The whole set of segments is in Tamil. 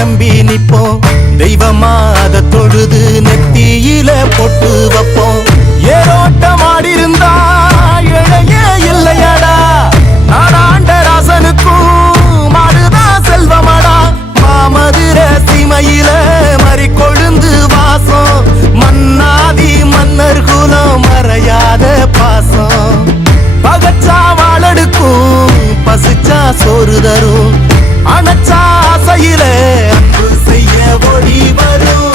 நம்பி நிப்போம். தெய்வமா அத தொழுது நெத்தியில பொட்டு வைப்போம். ஏரோட்டம் ஆடிருந்தா இழையே இல்லையடா. நாடாண்ட ராசனுக்கும் மாடுதான் செல்வமடா. மாமதுர சீமையில மறி கொழுந்து வாசம். மன்னாதி மன்னர் குலம் மறையாத பாசம். பகச்சா வாழடுக்கும் பசிச்சா சோறு தரும். அணைச்சா ஆசையில அன்பு செய்ய ஓடி வரும்.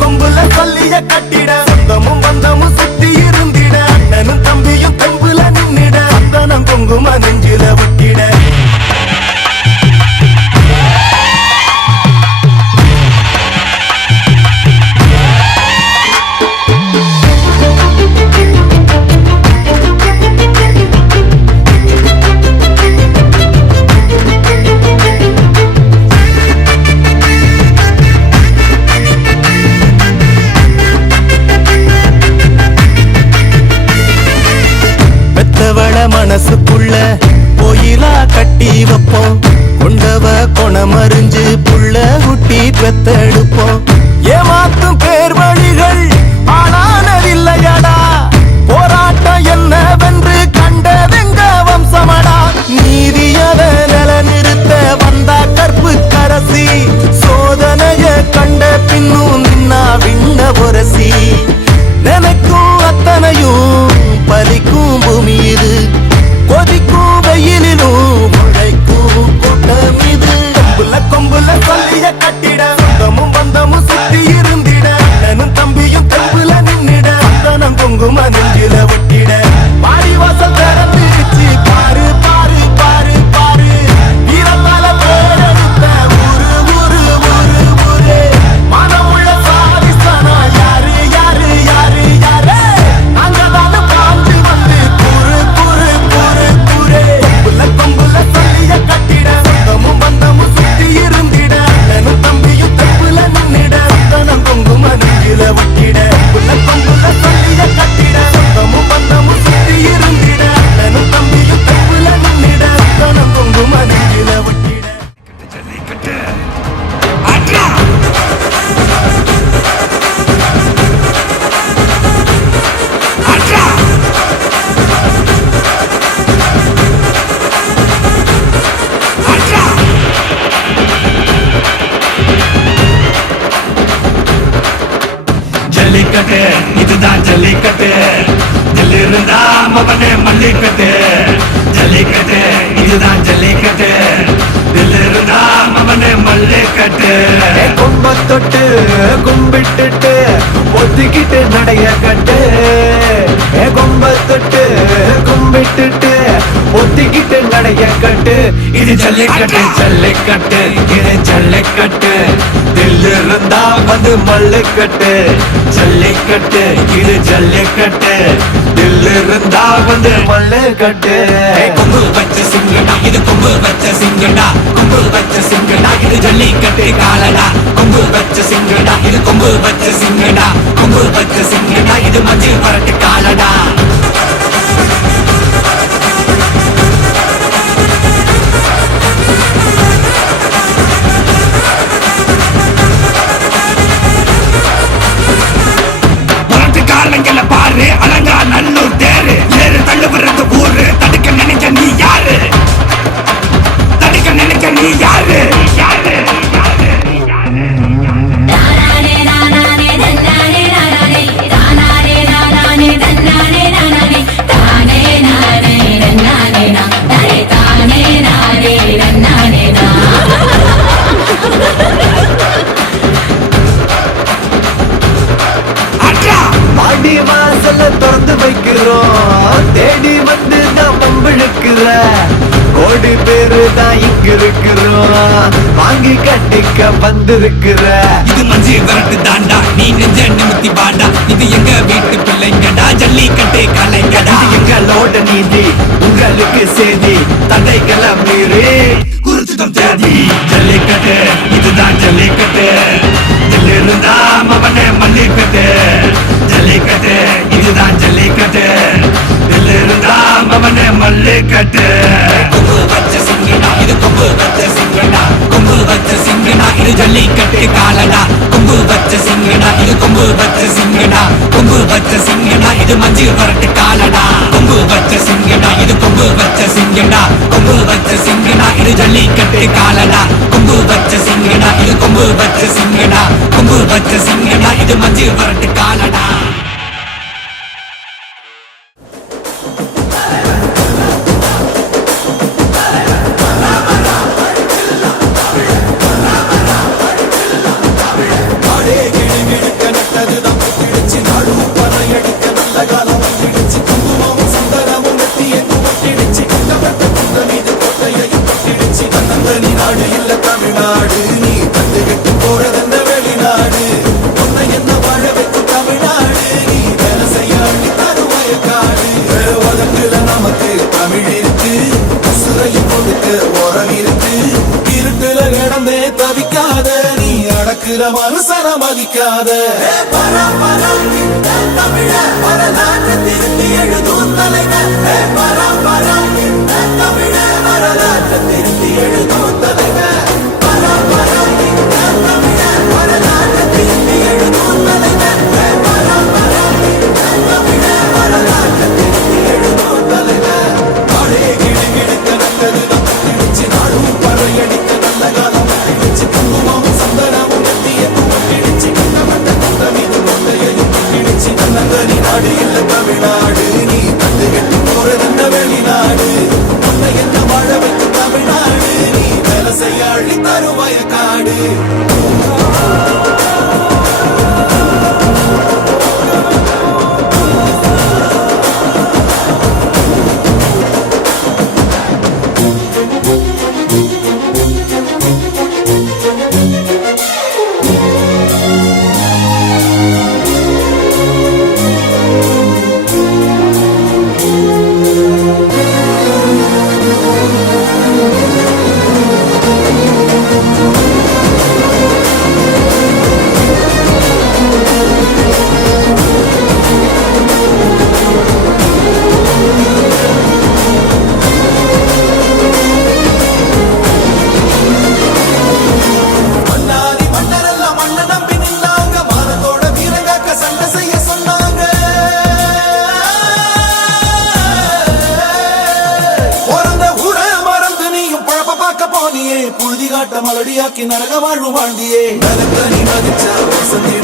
கொம்புல சொல்லிய கட்டிட சொந்தமும் பந்தமும் சுத்தி இருந்திட. அண்ணனும் தம்பியும் தெம்புல நின்னிட. சந்தனம் குங்கும நெஞ்சில விட்டிட. மனசுக்குள்ள கோயிலா கட்டி வைப்போம். கொண்டவ கொணமறிஞ்சு புள்ள குட்டி பெத்தெடுப்போம். ஏமாத்தும் பேர் வழிகள் ஆனானதில்லையடா. போராட்டம் என்னவென்று கண்டதெங்க வம்சமடா. நீதியத நிலநிறுத்த வந்தா கற்பு கரசி. சோதனைய கண்ட பின்னும் நின்னா விண்ண பொரசி. நினைக்கும் அத்தனையும் பலிக்கும் பூமி இது. கொதிக்கும் வெயிலிலும் உழைக்கும் கூட்டம் இது. கொம்புல சொல்லிய கட்டிட சொந்தமும் பந்தமும் சுத்தி இருந்திட. அண்ணனும் தம்பியும் தெம்புல நின்னிட. சந்தனம் குங்கும நெஞ்சில விட்டிட. பாடி வாசல் திறந்துச்சு பாரு பாரு பாரு பாரு. வீரத்தால பேரெடுத்த ஊரு ஊரு ஊரு ஊரு. மனமுள்ள சாதிஸ்தானா யாரு யாரு யாரு யாரு. நாங்க தானே பாஞ்சு வந்து கூறு கூறு கூறு கூறு. கொம்புல சொல்லிய கட்டிட சொந்தமும் பந்தமும் சுத்தி இருந்திட. அண்ணனும் தம்பியும் தெம்புல நின்னிட. சந்தனம் குங்கும நெஞ்சில விட்டிட. கொம்புல சொல்லிய கட்டிட சொந்தமும் பந்தமும் சுத்தி இருந்திட. அண்ணனும் தம்பியும் தெம்புல நின்னிட. சந்தனம் குங்கும நெஞ்சில விட்டிட. ஜல்லிக்கட்டு இதுதான் ஜல்லிக்கட்டு. தில்லிருந்தா மவனே மல்லிக்கட்டு. ஜல்லிக்கட்டு இதுதான் ஜல்லிக்கட்டு. தில்லிருந்தா மவனே மல்லிக்கட்டு. கொம்ப தொட்டு கும்பிட்டுட்டு ஒத்திக்கிட்டு நடைய கட்டு. கொம்ப தொட்டு கும்பிட்டுட்டு ஒத்திக்கிட்டு நடைய கட்டு. இது ஜல்லிக்கட்டு ஜல்லிக்கட்டு இது ஜல்லிக்கட்டு. தில்லிருந்தா வந்து மல்லுக்கட்டு. ஜல்லிக்கட்டு இது ஜல்லிக்கட்டு. தில்லிருந்தா வந்து மல்லுக்கட்டு. கொம்பு வச்ச சிங்கடா இது கொம்பு வச்ச சிங்கடா. கொம்பு வச்ச சிங்கடா இது ஜல்லிக்கட்டு காலடா. கொம்பு வச்ச சிங்கடா இது கொம்பு வச்ச சிங்கடா. கொம்பு வச்ச சிங்கடா இது மஞ்சள் பரட்டு காலடா. காலங்கள பாரு அலங்கா நல்லூர் தேரு. ஏறு தள்ளுபுறது ஊரு. தடுக்க நினைக்க நீ யாரு. தடுக்க நினைக்க நீ யாரு யாரு. பாடி வாசல திறந்து வைக்கிறோம். தேடி வந்து தான் பம்பிழுக்கிற கோடி பேரு தான் இங்க இருக்கிறோம். வாங்கி கட்டிக்க வந்திருக்கிற இது மஞ்சி வரட்டு தாண்டா. நீ நெஞ்ச நிமித்தி பாண்டா. இது எங்க வீட்டு பிள்ளைங்கடா. ஜல்லிக்கட்டு கலைங்கடா. எங்களோட நீதி உங்களுக்கு செய்தி. தடைகளை மீறி குறிச்சுதம் தேதி. ஜல்லிக்கட்டு இதுதான் ஜல்லிக்கட்டு. தில்லிருந்தா மவனே மல்லிக்கட்டு. ஜல்லிக்கட்டு இதுதான் ஜல்லிக்கட்டு. தில்லிருந்தா மவனே மல்லிக்கட்டு. கொம்பு வச்ச சிங்கடா இது கொம்பு வச்ச சிங்கடா. கொம்பு வச்ச சிங்கடா இது ஜல்லிக்கட்டு காலடா கொம்பு வச்ச சிங்கடா இது கொம்பு வச்ச சிங்கடா கொம்பு வச்ச சிங்கடா இது மஞ்சு வரட்டு காலடா கொம்பு வச்ச சிங்கடா இது கொம்பு வச்ச சிங்கடா கொம்பு வச்ச சிங்கடா இது ஜல்லிக்கட்டு காலடா கொம்பு வச்ச சிங்கடா இது கொம்பு வச்ச சிங்கடா கொம்பு வச்ச சிங்கடா இது மஞ்சு வரட்டு காலடா நாடு இல்ல தமிழ்நாடு நீ தந்து கெட்டு போறதென்ன வெளிநாடு உன்னை என்ன வாழ வைக்கும் தமிழ்நாடு நீ வேலை செய்ய தருவயக்காடு வழக்குல நமக்கு தமிழ் இருக்கு உசுரையும் கொடுக்க உரம் இருக்கு இருட்டுல கிடந்தே தவிக்காத நீ அடக்குற மனுஷன மதிக்காத தமிழ வரலாற்று திருத்தி எழுதும் தலைவர் தமிழ வரலாற்று திருத்தி எழுதும் தலைவர் தமிழ வரலாற்று திருத்தி எழுதும் தலைவர் தமிழ வரலாற்று திருத்தி எழுதும் தலைவர் நாடே கிளி கிழக்க நல்லது நமக்கு நாடும் பறையடிக்க நல்ல காலம் கிழிச்சு குங்குமம் சந்தனமும் நெத்தியமும் கிழிச்சு கண்டமட்ட குந்தமீது கொண்டையையும் கிழிச்சு நல்லங்கனி நாடு இல்ல தமிழ்நாடு நீ தந்து கெட்டு போறதென்ன வெளிநாடு உன்னை என்ன வாழ வைக்கும் தமிழ்நாடு நீ வேலை செய்ய அள்ளி தருவயக்காடு புழுதி காட்ட மலடியாக்கி நரக வாழ்வு வாழ்ந்தியே நலக்கனி மதிச்சா வசந்தி